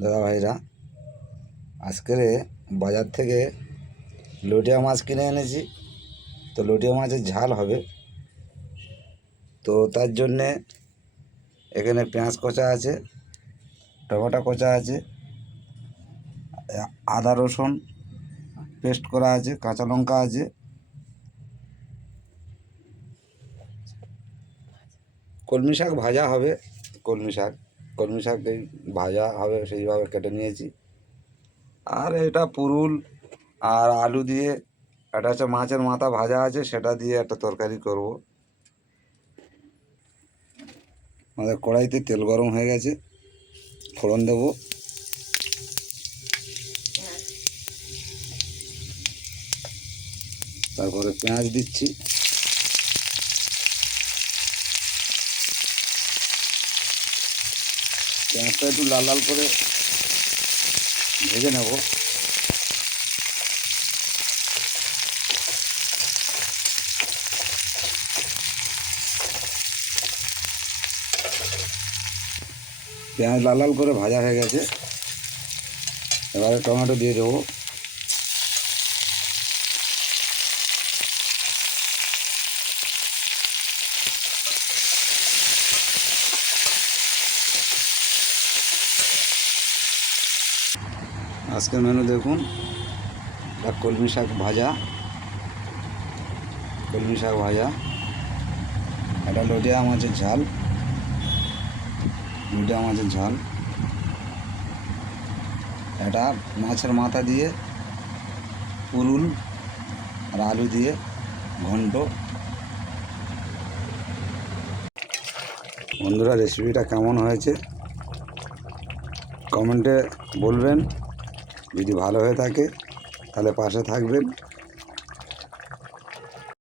দাদা ভাইরা, আজকের বাজার থেকে লটিয়া মাছ কিনে এনেছি। তো লটিয়া মাছের ঝাল হবে। তো তার জন্যে এখানে পেঁয়াজ কচা আছে, টমেটো কচা আছে, আদা রসুন পেস্ট করা আছে, কাঁচা লঙ্কা আছে, কলমি শাক ভাজা হবে। কলমি শাক এই ভাজা হবে, সেইভাবে কেটে নিয়েছি। আর এটা পুরুল আর আলু দিয়ে, এটা হচ্ছে মাছের মাথা ভাজা আছে, সেটা দিয়ে একটা তরকারি করব। আমাদের কড়াইতে তেল গরম হয়ে গেছে, ফোড়ন দেব। তারপরে পেঁয়াজ দিচ্ছি, পেঁয়াজটা একটু লাল লাল করে ভেজে নেব। পেঁয়াজ লাল লাল করে ভাজা হয়ে গেছে, এবারে টমেটো দিয়ে দেবো। আজকের মেনু দেখুন, কলমি শাক ভাজা, এটা লটিয়া মাছের ঝাল, এটা মাছের মাথা দিয়ে পুরুল আর আলু দিয়ে ঘন্ট। বন্ধুরা, রেসিপিটা কেমন হয়েছে কমেন্টে বলবেন। যদি ভালো হয়ে থাকে তাহলে পাশে থাকবেন।